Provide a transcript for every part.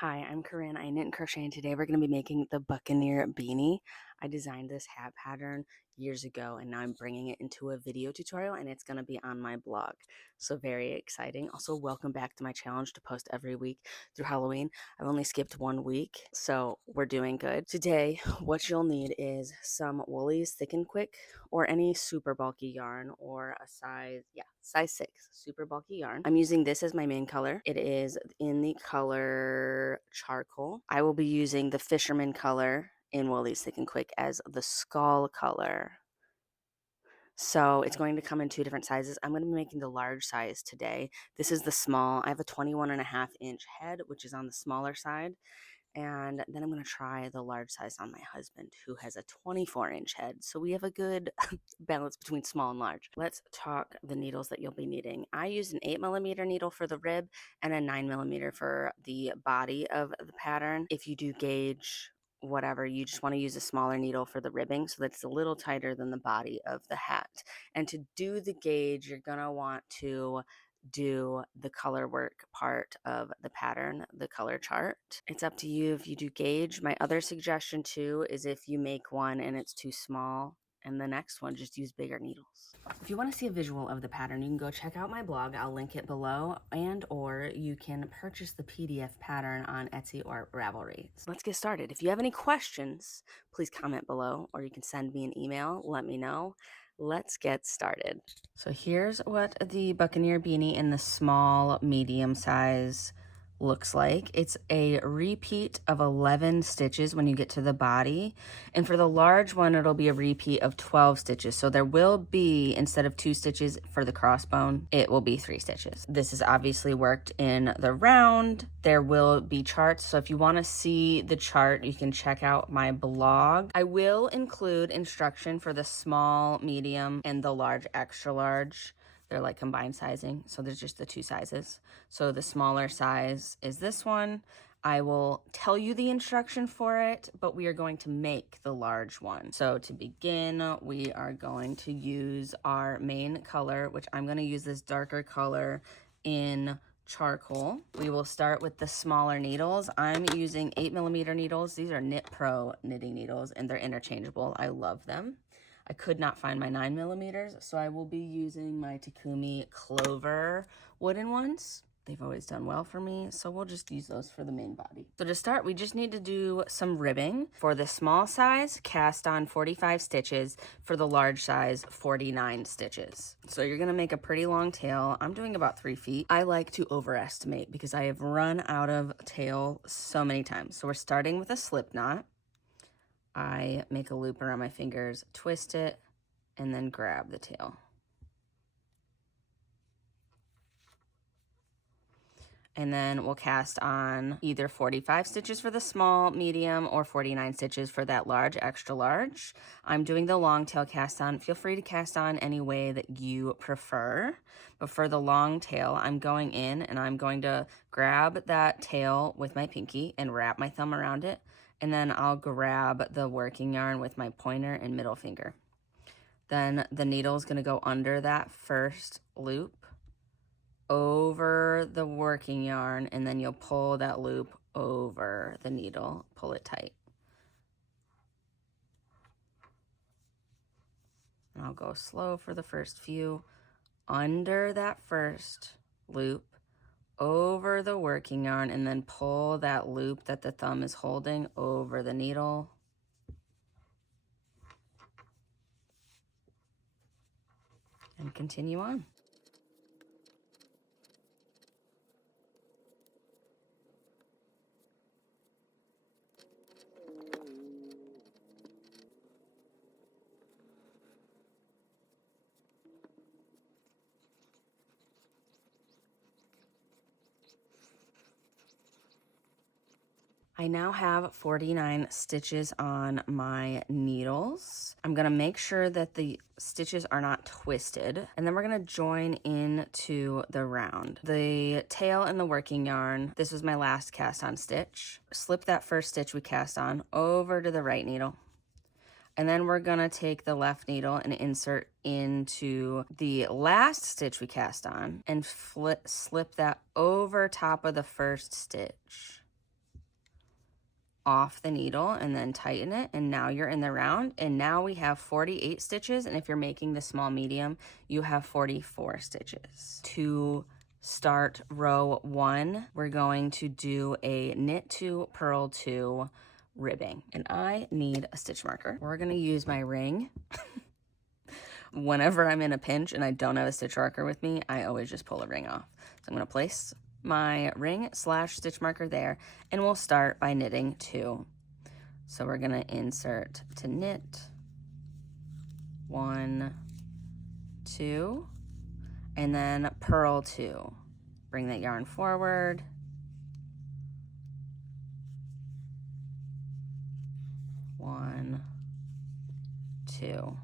Hi, I'm Corinne. I knit and crochet, and today we're going to be making the Buccaneer beanie. I designed this hat pattern years ago, and now I'm bringing it into a video tutorial, and it's going to be on my blog. So very exciting. Also, welcome back to my challenge to post every week through Halloween. I've only skipped 1 week, so we're doing good. Today, what you'll need is some Woolies Thick and Quick, or any super bulky yarn, or a size 6 super bulky yarn. I'm using this as my main color. It is in the color charcoal. I will be using the Fisherman color in Woolies Thick and Quick as the skull color. So it's going to come in 2 different sizes. I'm going to be making the large size today. This is the small. I have a 21.5-inch head, which is on the smaller side. And then I'm going to try the large size on my husband, who has a 24-inch head. So we have a good balance between small and large. Let's talk the needles that you'll be needing. I used an 8mm needle for the rib and a 9mm for the body of the pattern. If you do gauge whatever, you just want to use a smaller needle for the ribbing so that's a little tighter than the body of the hat. And to do the gauge, you're going to want to do the color work part of the pattern, the color chart. It's up to you if you do gauge. My other suggestion too is if you make one and it's too small, and the next one, just use bigger needles. If you want to see a visual of the pattern, you can go check out my blog. I'll link it below, and or you can purchase the PDF pattern on Etsy or Ravelry. So let's get started. If you have any questions, please comment below, or you can send me an email. Let me know. Let's get started. So here's what the Buccaneer beanie in the small, medium size looks like. It's a repeat of 11 stitches when you get to the body, and for the large one it'll be a repeat of 12 stitches. So there will be, instead of 2 stitches for the crossbone, it will be 3 stitches. This is obviously worked in the round. There will be charts, so if you want to see the chart, you can check out my blog. I will include instruction for the small, medium, and the large, extra large. They're like combined sizing, so there's just the 2 sizes. So the smaller size is this one. I will tell you the instruction for it, but we are going to make the large one. So to begin, we are going to use our main color, which I'm going to use this darker color in charcoal. We will start with the smaller needles. I'm using 8mm needles. These are Knit Pro knitting needles, and they're interchangeable. I love them. I could not find my 9mm, so I will be using my Takumi Clover wooden ones. They've always done well for me, so we'll just use those for the main body. So to start, we just need to do some ribbing. For the small size, cast on 45 stitches. For the large size, 49 stitches. So you're gonna make a pretty long tail. I'm doing about 3 feet. I like to overestimate because I have run out of tail so many times. So we're starting with a slip knot. I make a loop around my fingers, twist it, and then grab the tail. And then we'll cast on either 45 stitches for the small, medium, or 49 stitches for that large, extra large. I'm doing the long tail cast on. Feel free to cast on any way that you prefer. But for the long tail, I'm going in and I'm going to grab that tail with my pinky and wrap my thumb around it. And then I'll grab the working yarn with my pointer and middle finger. Then the needle is going to go under that first loop, over the working yarn, and then you'll pull that loop over the needle, pull it tight. And I'll go slow for the first few, under that first loop, over the working yarn, and then pull that loop that the thumb is holding over the needle. And continue on. I now have 49 stitches on my needles. I'm gonna make sure that the stitches are not twisted, and then we're gonna join into the round. The tail and the working yarn, this was my last cast on stitch. Slip that first stitch we cast on over to the right needle. And then we're gonna take the left needle and insert into the last stitch we cast on and slip that over top of the first stitch. off the needle and then tighten it, and now you're in the round, and now we have 48 stitches, and if you're making the small medium, you have 44 stitches. To start row 1, we're going to do a knit 2, purl 2 ribbing, and I need a stitch marker. We're going to use my ring. Whenever I'm in a pinch and I don't have a stitch marker with me, I always just pull a ring off. So I'm going to place my ring / stitch marker there, and we'll start by knitting 2. So we're going to insert to knit 1, 2, and then purl 2. Bring that yarn forward, 1, 2.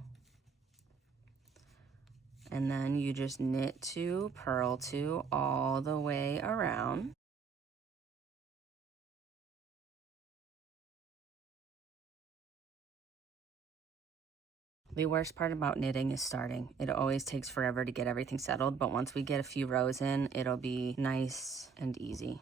And then you just knit 2, purl 2 all the way around. The worst part about knitting is starting. It always takes forever to get everything settled, but once we get a few rows in, it'll be nice and easy.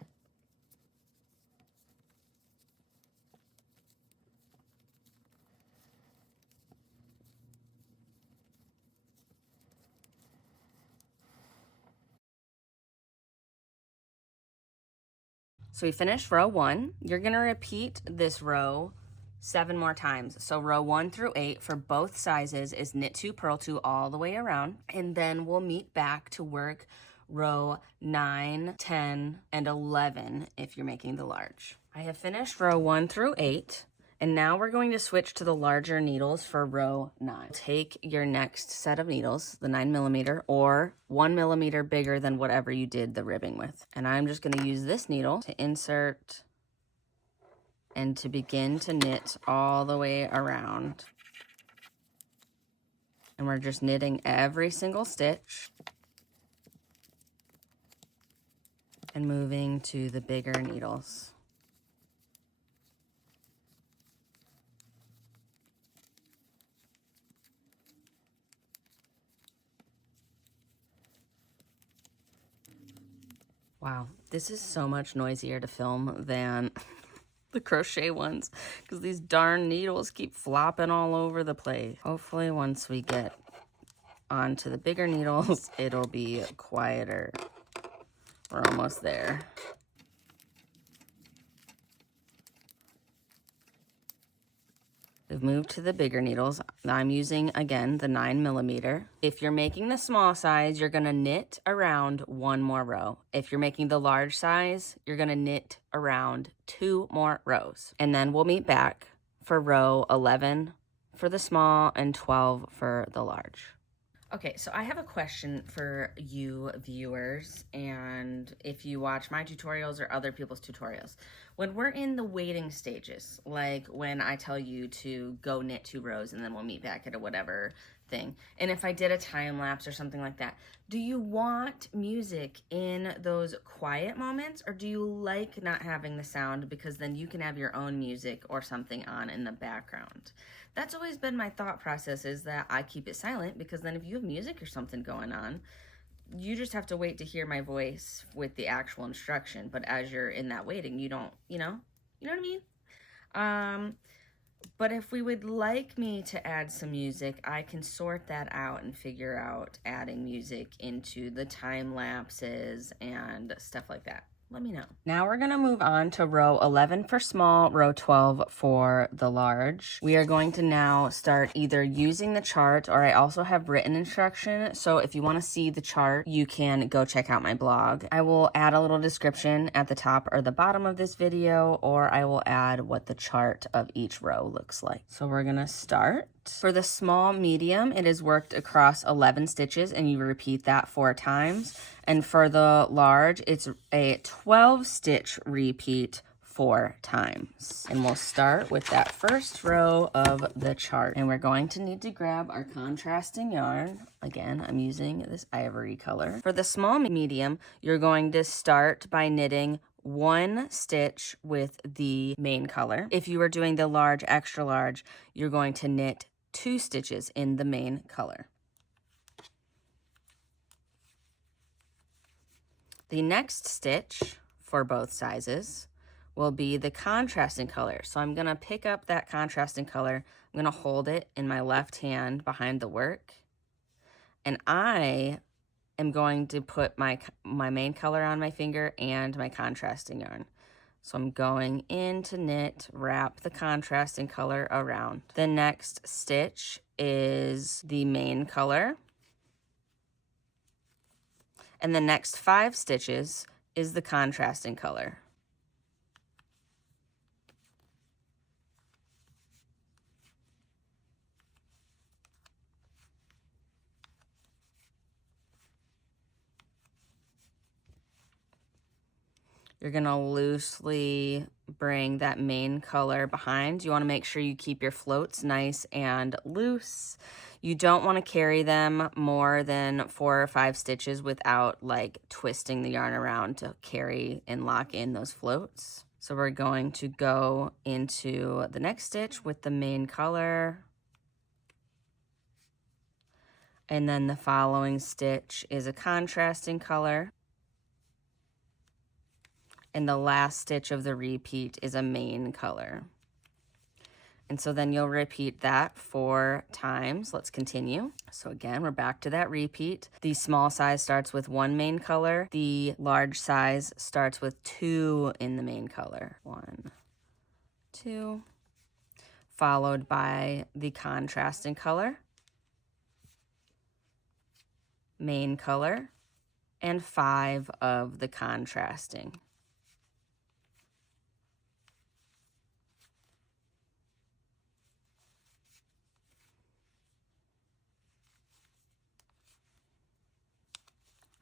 So we finished row 1. You're gonna repeat this row 7 more times. So row 1 through 8 for both sizes is knit 2, purl 2 all the way around. And then we'll meet back to work row 9, 10, and 11 if you're making the large. I have finished row 1 through 8. And now we're going to switch to the larger needles for row 9. Take your next set of needles, the 9mm, or 1mm bigger than whatever you did the ribbing with. And I'm just going to use this needle to insert and to begin to knit all the way around. And we're just knitting every single stitch and moving to the bigger needles. Wow, this is so much noisier to film than the crochet ones because these darn needles keep flopping all over the place. Hopefully once we get onto the bigger needles, it'll be quieter. We're almost there. We've moved to the bigger needles. I'm using, again, the 9mm. If you're making the small size, you're gonna knit around 1 more row. If you're making the large size, you're gonna knit around 2 more rows. And then we'll meet back for row 11 for the small and 12 for the large. Okay, so I have a question for you viewers, and if you watch my tutorials or other people's tutorials. When we're in the waiting stages, like when I tell you to go knit 2 rows and then we'll meet back at a whatever thing, and if I did a time lapse or something like that, do you want music in those quiet moments, or do you like not having the sound because then you can have your own music or something on in the background? That's always been my thought process, is that I keep it silent because then if you have music or something going on, you just have to wait to hear my voice with the actual instruction. But as you're in that waiting, you don't, you know what I mean? But if we would like me to add some music, I can sort that out and figure out adding music into the time lapses and stuff like that. Let me know. Now we're gonna move on to row 11 for small, row 12 for the large. We are going to now start either using the chart, or I also have written instruction. So if you wanna see the chart, you can go check out my blog. I will add a little description at the top or the bottom of this video, or I will add what the chart of each row looks like. So we're gonna start. For the small medium, it is worked across 11 stitches, and you repeat that 4 times. And for the large, it's a 12 stitch repeat 4 times. And we'll start with that first row of the chart. And we're going to need to grab our contrasting yarn. Again, I'm using this ivory color. For the small medium, you're going to start by knitting 1 stitch with the main color. If you are doing the large, extra large, you're going to knit 2 stitches in the main color. The next stitch for both sizes will be the contrasting color. So I'm gonna pick up that contrasting color. I'm gonna hold it in my left hand behind the work. And I am going to put my main color on my finger and my contrasting yarn. So I'm going in to knit, wrap the contrasting color around. The next stitch is the main color. And the next 5 stitches is the contrasting color. You're gonna loosely bring that main color behind. You wanna make sure you keep your floats nice and loose. You don't wanna carry them more than 4 or 5 stitches without like twisting the yarn around to carry and lock in those floats. So we're going to go into the next stitch with the main color. And then the following stitch is a contrasting color. And the last stitch of the repeat is a main color. And so then you'll repeat that 4 times. Let's continue. So again, we're back to that repeat. The small size starts with 1 main color. The large size starts with 2 in the main color. 1, 2, followed by the contrasting color, main color, and 5 of the contrasting.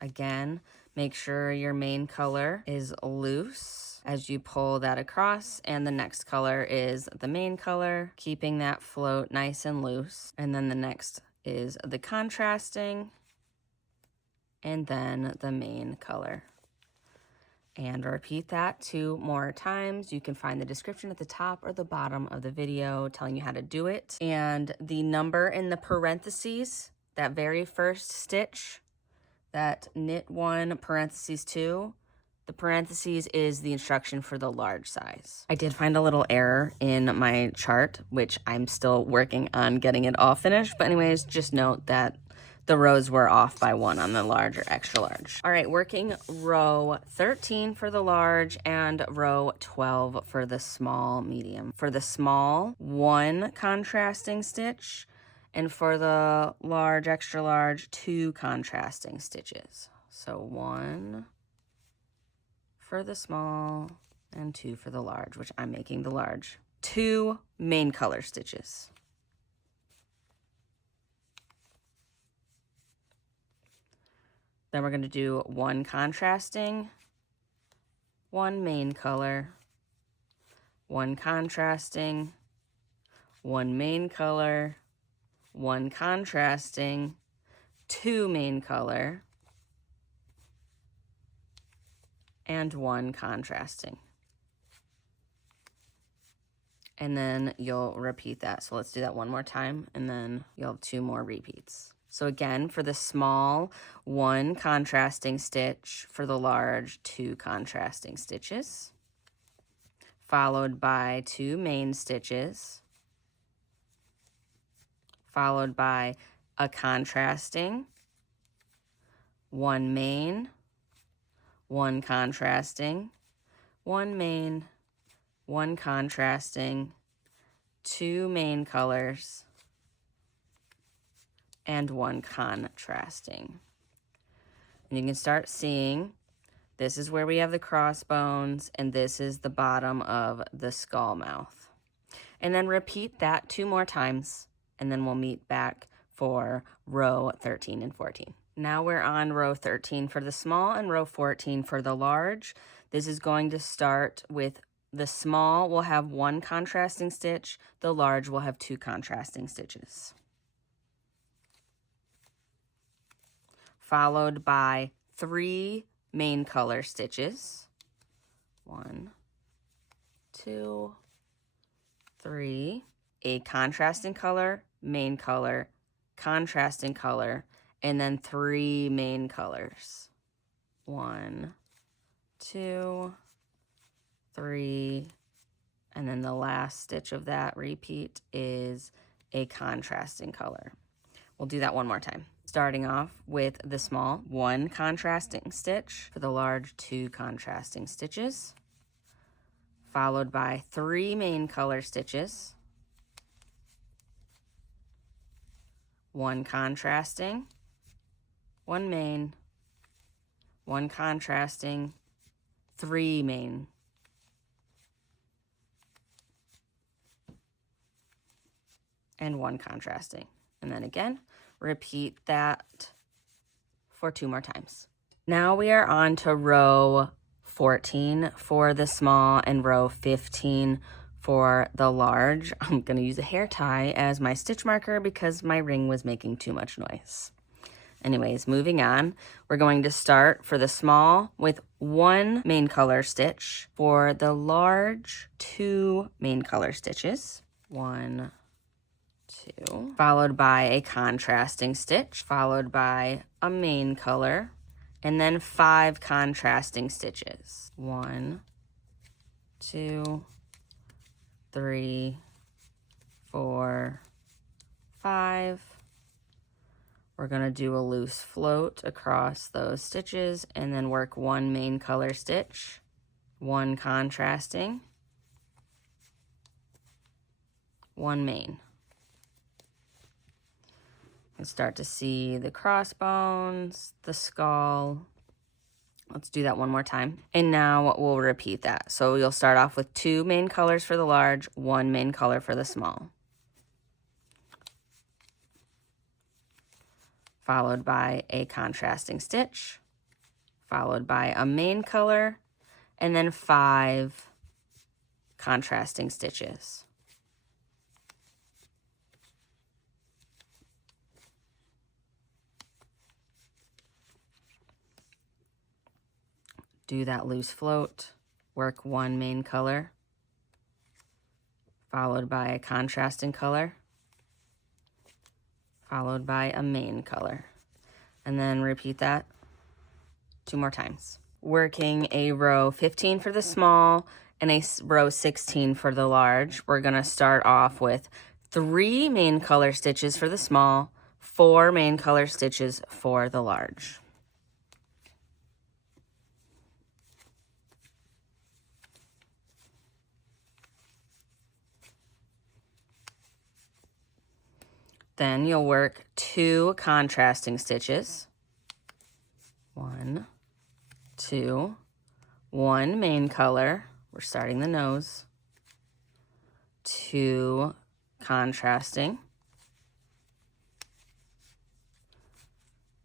Again, make sure your main color is loose as you pull that across, and the next color is the main color, keeping that float nice and loose. And then the next is the contrasting, and then the main color. And repeat that 2 more times. You can find the description at the top or the bottom of the video telling you how to do it. And the number in the parentheses, that very first stitch, that knit 1 parentheses 2, the parentheses is the instruction for the large size. I did find a little error in my chart, which I'm still working on getting it all finished. But anyways, just note that the rows were off by 1 on the large or extra large. All right, working row 13 for the large and row 12 for the small medium. For the small, 1 contrasting stitch, and for the large, extra large, 2 contrasting stitches. So 1 for the small and 2 for the large, which I'm making the large. 2 main color stitches. Then we're going to do 1 contrasting, 1 main color, 1 contrasting, 1 main color, 1 contrasting, 2 main color, and 1 contrasting. And then you'll repeat that. So let's do that 1 more time, and then you'll have 2 more repeats. So again, for the small, 1 contrasting stitch. For the large, 2 contrasting stitches, followed by 2 main stitches, followed by a contrasting, 1 main, 1 contrasting, 1 main, 1 contrasting, 2 main colors, and 1 contrasting. And you can start seeing this is where we have the crossbones, and this is the bottom of the skull mouth. And then repeat that 2 more times, and then we'll meet back for row 13 and 14. Now we're on row 13 for the small and row 14 for the large. This is going to start with the small will have 1 contrasting stitch, the large will have 2 contrasting stitches, followed by 3 main color stitches. 1, 2, 3, a contrasting color, main color, contrasting color, and then 3 main colors. 1, 2, 3, and then the last stitch of that repeat is a contrasting color. We'll do that one more time. Starting off with the small, 1 contrasting stitch. For the large, 2 contrasting stitches, followed by 3 main color stitches, 1 contrasting, 1 main, 1 contrasting, 3 main, and 1 contrasting. And then again, repeat that for 2 more times. Now we are on to row 14 for the small and row 15 for the large. I'm going to use a hair tie as my stitch marker because my ring was making too much noise. Anyways, moving on, we're going to start for the small with 1 main color stitch. For the large, 2 main color stitches. 1, 2, followed by a contrasting stitch, followed by a main color, and then 5 contrasting stitches. 1, 2, 3, 4, 5. We're going to do a loose float across those stitches and then work 1 main color stitch, 1 contrasting, 1 main. And start to see the crossbones, the skull. Let's do that one more time. And now we'll repeat that. So you'll start off with 2 main colors for the large, 1 main color for the small. Followed by a contrasting stitch, followed by a main color, and then 5 contrasting stitches. Do that loose float, work 1 main color, followed by a contrasting color, followed by a main color, and then repeat that 2 more times. Working a row 15 for the small and a row 16 for the large. We're going to start off with 3 main color stitches for the small, 4 main color stitches for the large. Then you'll work 2 contrasting stitches. 1, 2, 1 main color. We're starting the nose. 2 contrasting.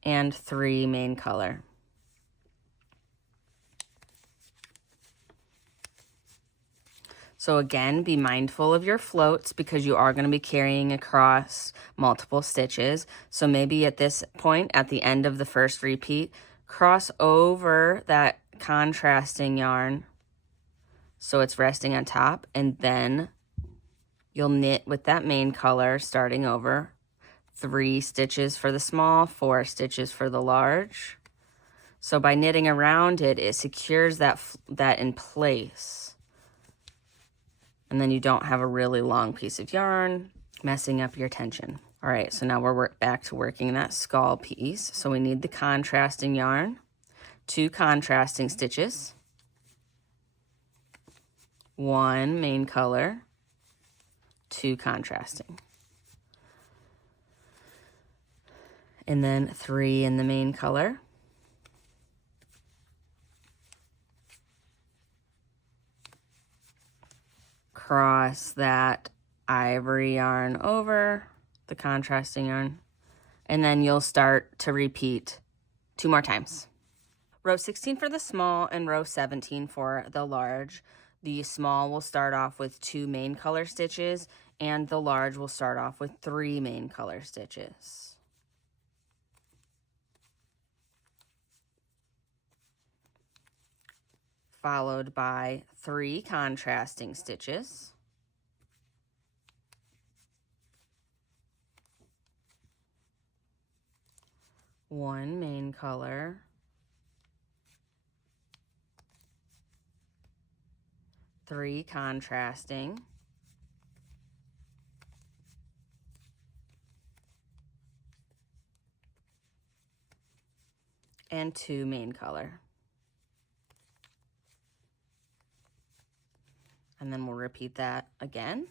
And 3 main color. So again, be mindful of your floats because you are going to be carrying across multiple stitches. So maybe at this point, at the end of the first repeat, cross over that contrasting yarn so it's resting on top, and then you'll knit with that main color starting over. 3 stitches for the small, 4 stitches for the large. So by knitting around it, it secures that in place. And then you don't have a really long piece of yarn messing up your tension. All right, so now we're back to working that skull piece. So we need the contrasting yarn, 2 contrasting stitches, 1 main color, 2 contrasting. And then 3 in the main color. Cross that ivory yarn over the contrasting yarn, and then you'll start to repeat 2 more times. Row 16 for the small and row 17 for the large. The small will start off with 2 main color stitches, and the large will start off with 3 main color stitches. Followed by 3 contrasting stitches. One main color. 3 contrasting, and 2 main color. And then we'll repeat that again.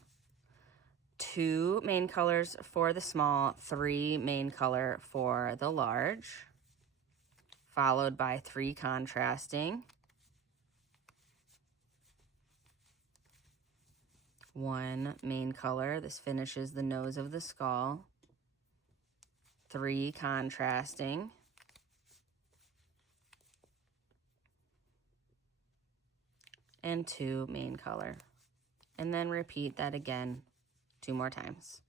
2 main colors for the small, 3 main color for the large, followed by 3 contrasting, 1 main color. This finishes the nose of the skull. 3 contrasting, and 2 main color. And then repeat that again 2 more times.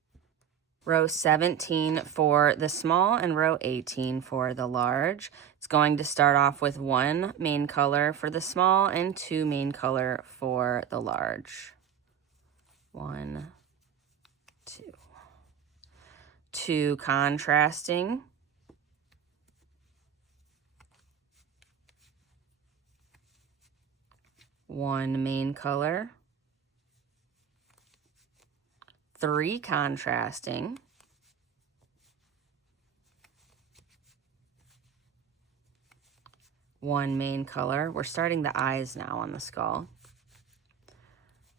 Row 17 for the small and row 18 for the large. It's going to start off with 1 main color for the small and 2 main color for the large. 1, 2. 2 contrasting, 1 main color, 3 contrasting, 1 main color. We're starting the eyes now on the skull.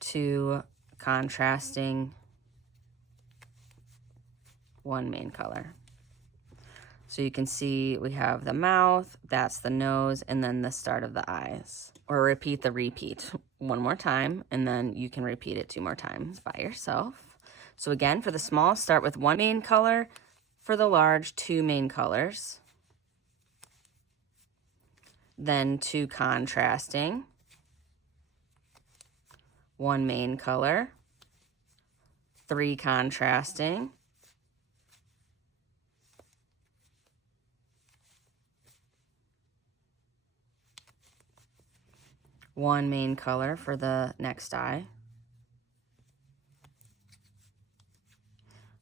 2 contrasting, 1 main color. So you can see we have the mouth, that's the nose, and then the start of the eyes. Or repeat the repeat 1 more time, and then you can repeat it 2 more times by yourself. So again, for the small, start with 1 main color. For the large, 2 main colors. Then 2 contrasting, 1 main color, 3 contrasting, 1 main color for the next eye,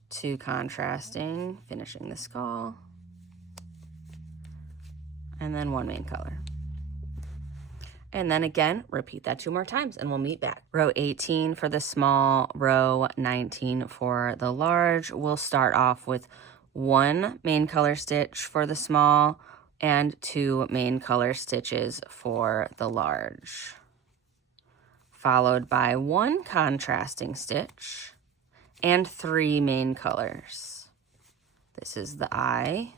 2 contrasting, finishing the skull, and then 1 main color. And then again, repeat that 2 more times and we'll meet back. Row 18 for the small, row 19 for the large. We'll start off with 1 main color stitch for the small and 2 main color stitches for the large, followed by 1 contrasting stitch and 3 main colors. This is the eye,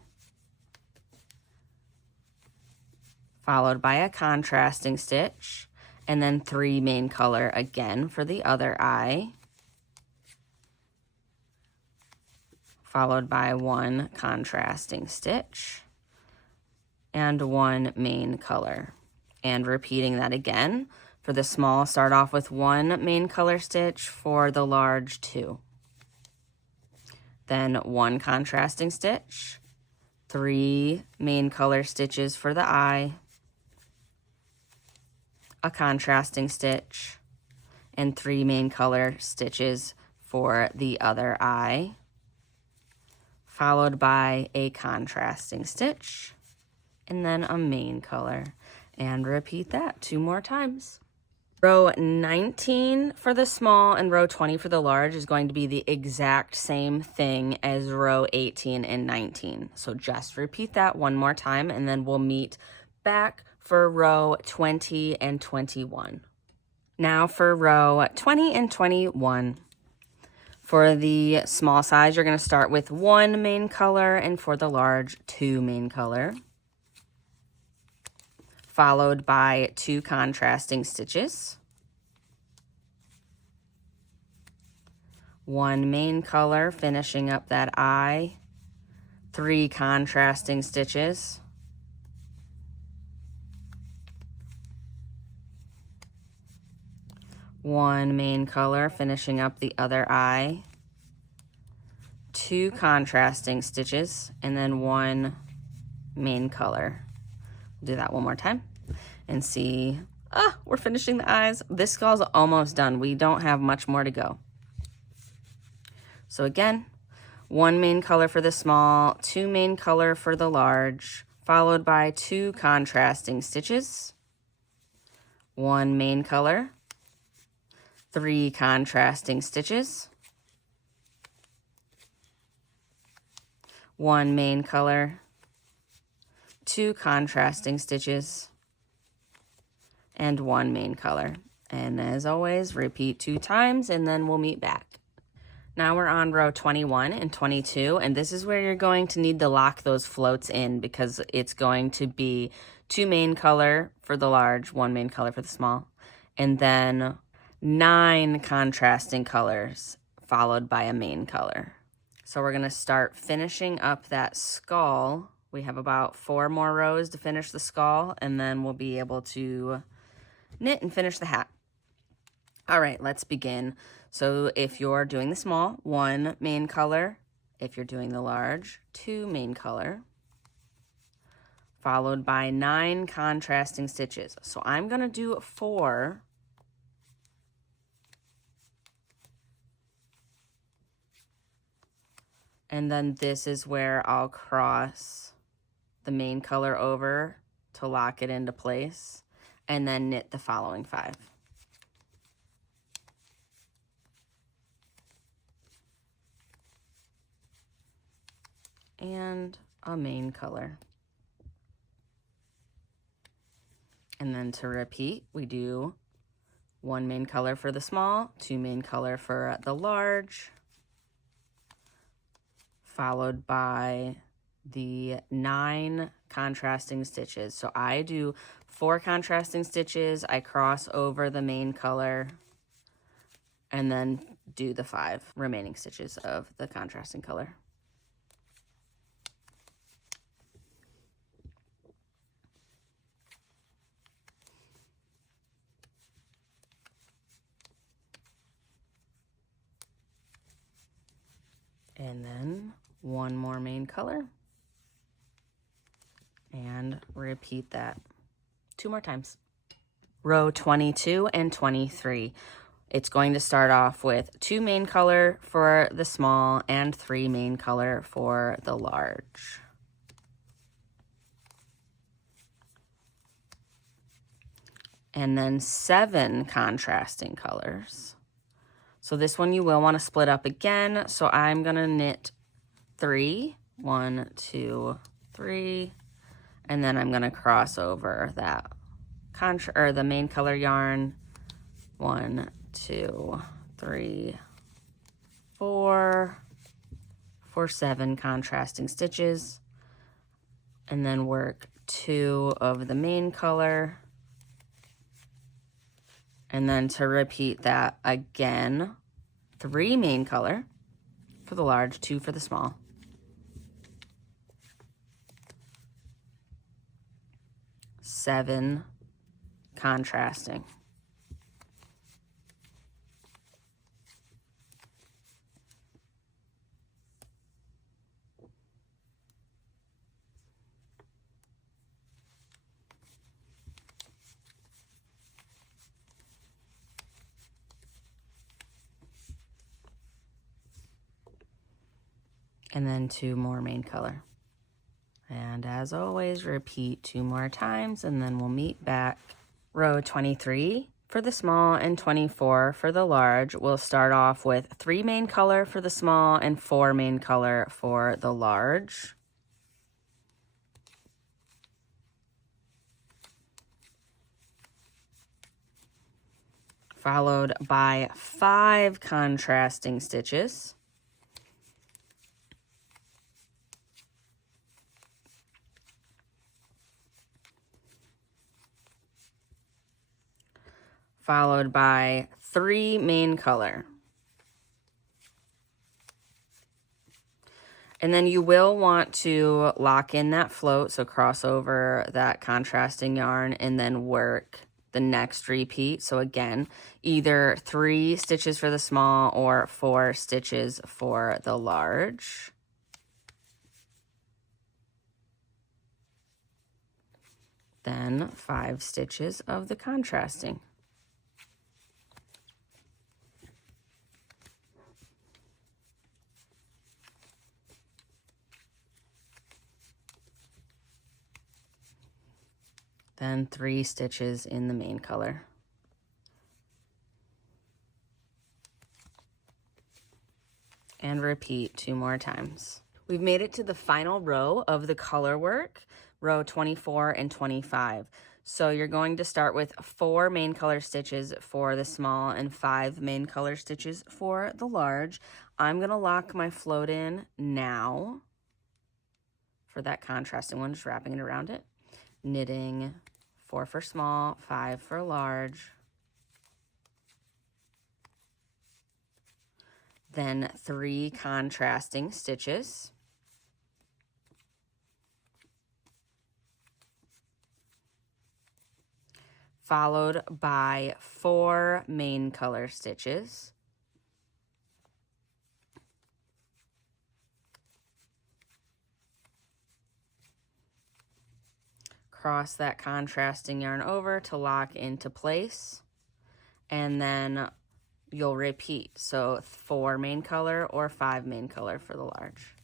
followed by a contrasting stitch, and then 3 main color again for the other eye, followed by 1 contrasting stitch and 1 main color. And repeating that again. For the small, start off with 1 main color stitch, for the large, 2. Then 1 contrasting stitch, 3 main color stitches for the eye, a contrasting stitch, and 3 main color stitches for the other eye, followed by a contrasting stitch, and then a main color. And repeat that 2 more times. Row 19 for the small and row 20 for the large is going to be the exact same thing as row 18 and 19. So just repeat that 1 more time and then we'll meet back for row 20 and 21. Now for row 20 and 21. For the small size, you're going to start with 1 main color, and for the large, 2 main color, followed by 2 contrasting stitches, 1 main color, finishing up that eye, 3 contrasting stitches, 1 main color, finishing up the other eye, 2 contrasting stitches, and then 1 main color. Do that 1 more time and see, we're finishing the eyes. This skull's almost done. We don't have much more to go. So again, 1 main color for the small, 2 main color for the large, followed by 2 contrasting stitches, 1 main color, 3 contrasting stitches, 1 main color, 2 contrasting stitches, and 1 main color. And as always, repeat 2 times and then we'll meet back. Now we're on row 21 and 22, and this is where you're going to need to lock those floats in because it's going to be 2 main color for the large, 1 main color for the small, and then 9 contrasting colors followed by a main color. So we're gonna start finishing up that skull. We have about 4 more rows to finish the skull, and then we'll be able to knit and finish the hat. All right, let's begin. So if you're doing the small, 1 main color. If you're doing the large, 2 main color, followed by 9 contrasting stitches. So I'm gonna do 4. And then this is where I'll cross the main color over to lock it into place, and then knit the following 5. And a main color. And then to repeat, we do 1 main color for the small, 2 main color for the large, followed by the 9 contrasting stitches. So I do 4 contrasting stitches, I cross over the main color, and then do the 5 remaining stitches of the contrasting color. And then 1 more main color, and repeat that 2 more times. Row 22 and 23. It's going to start off with 2 main color for the small and 3 main color for the large. And then 7 contrasting colors. So this one you will want to split up again. So I'm gonna knit 3, 1, 2, 3, and then I'm gonna cross over that the main color yarn. 1, 2, 3, 4 for 7 contrasting stitches, and then work 2 of the main color, and then to repeat that again, 3 main color for the large, 2 for the small. Seven contrasting. And then 2 more main color. And as always, repeat 2 more times, and then we'll meet back. Row 23 for the small and 24 for the large. We'll start off with 3 main color for the small and 4 main color for the large. Followed by 5 contrasting stitches. Followed by 3 main color. And then you will want to lock in that float, so cross over that contrasting yarn and then work the next repeat. So again, either 3 stitches for the small or 4 stitches for the large. Then 5 stitches of the contrasting. Then 3 stitches in the main color. and repeat 2 more times. We've made it to the final row of the color work, row 24 and 25. So you're going to start with 4 main color stitches for the small and 5 main color stitches for the large. I'm gonna lock my float in now for that contrasting one, just wrapping it around it. Knitting 4 for small, 5 for large. Then 3 contrasting stitches. Followed by 4 main color stitches. Cross that contrasting yarn over to lock into place, and then you'll repeat. So 4 main color or 5 main color for the large.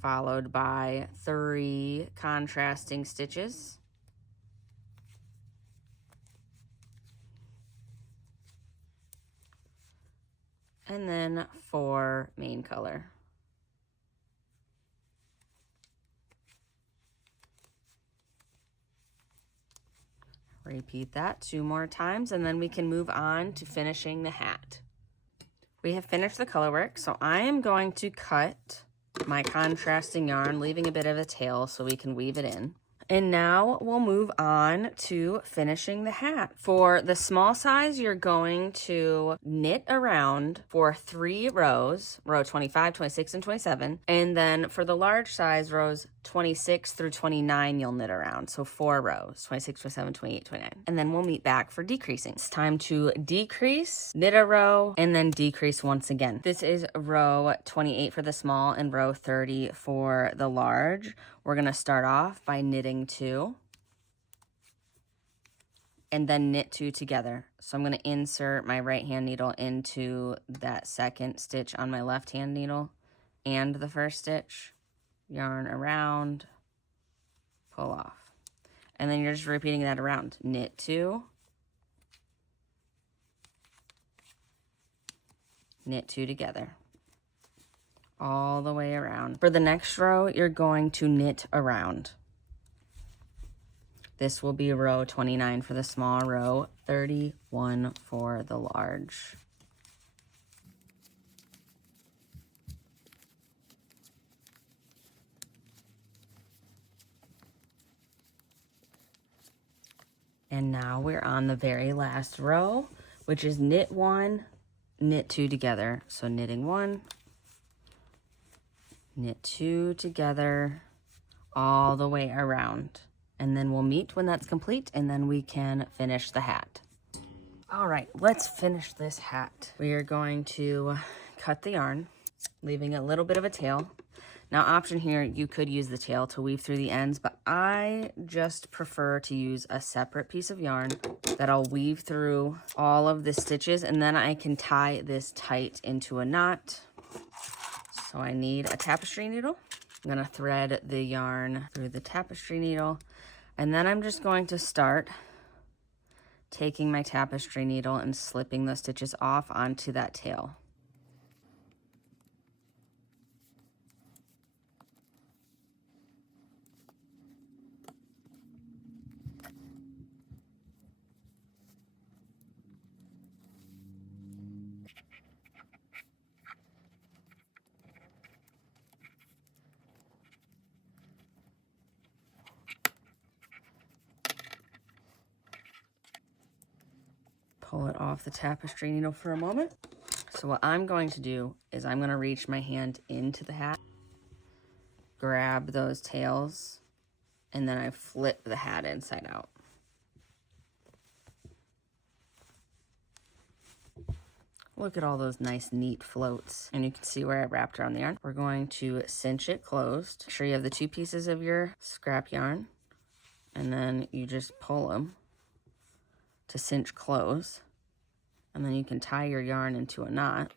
Followed by 3 contrasting stitches. And then 4 main color. Repeat that 2 more times, and then we can move on to finishing the hat. We have finished the color work, so I am going to cut my contrasting yarn, leaving a bit of a tail so we can weave it in. And now we'll move on to finishing the hat. For the small size, you're going to knit around for 3 rows, row 25, 26, and 27. And then for the large size, rows 26 through 29, you'll knit around. So 4 rows, 26, 27, 28, 29. And then we'll meet back for decreasing. It's time to decrease, knit a row, and then decrease once again. This is row 28 for the small and row 30 for the large. We're gonna start off by knitting 2 and then knit 2 together. So I'm gonna insert my right hand needle into that second stitch on my left hand needle and the first stitch, yarn around, pull off. And then you're just repeating that around. Knit 2, knit 2 together. All the way around. For the next row, you're going to knit around. This will be row 29 for the small, row 31 for the large. And now we're on the very last row, which is knit 1, knit 2 together. So knitting 1, knit 2 together all the way around. And then we'll meet when that's complete, and then we can finish the hat. All right, let's finish this hat. We are going to cut the yarn, leaving a little bit of a tail. Now, option here, you could use the tail to weave through the ends, but I just prefer to use a separate piece of yarn that I'll weave through all of the stitches, and then I can tie this tight into a knot. So I need a tapestry needle. I'm gonna thread the yarn through the tapestry needle, and then I'm just going to start taking my tapestry needle and slipping those stitches off onto that tail. Pull it off the tapestry needle for a moment. So what I'm going to do is I'm going to reach my hand into the hat, grab those tails, and then I flip the hat inside out. Look at all those nice, neat floats. And you can see where I wrapped around the yarn. We're going to cinch it closed. Make sure you have the 2 pieces of your scrap yarn, and then you just pull them to cinch close, and then you can tie your yarn into a knot.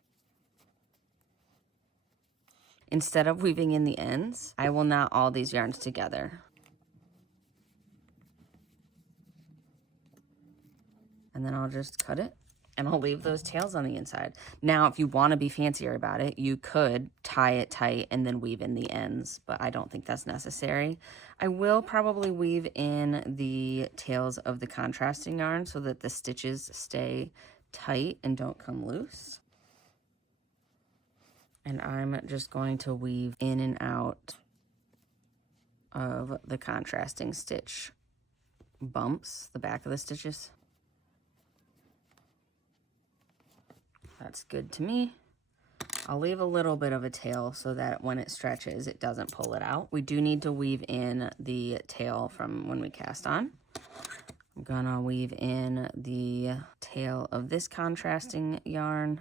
Instead of weaving in the ends, I will knot all these yarns together. And then I'll just cut it And I'll leave those tails on the inside. Now, if you want to be fancier about it, you could tie it tight and then weave in the ends, but I don't think that's necessary. I will probably weave in the tails of the contrasting yarn so that the stitches stay tight and don't come loose. And I'm just going to weave in and out of the contrasting stitch bumps, the back of the stitches. That's good to me. I'll leave a little bit of a tail so that when it stretches, it doesn't pull it out. We do need to weave in the tail from when we cast on. I'm gonna weave in the tail of this contrasting yarn.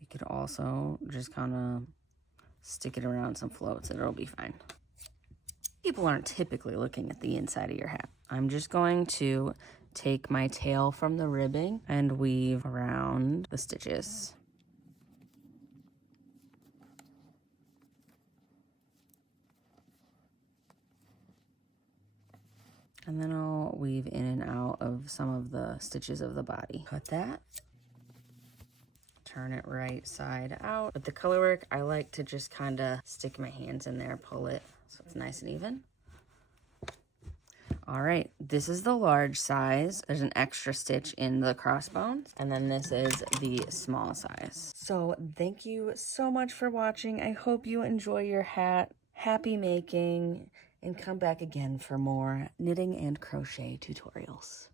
You could also just kind of stick it around some floats and it'll be fine. People aren't typically looking at the inside of your hat. I'm just going to take my tail from the ribbing and weave around the stitches. And then I'll weave in and out of some of the stitches of the body. Cut that. Turn it right side out. With the color work, I like to just kind of stick my hands in there, pull it so it's nice and even. All right, this is the large size. There's an extra stitch in the crossbones, and then this is the small size. So thank you so much for watching. I hope you enjoy your hat. Happy making, and come back again for more knitting and crochet tutorials.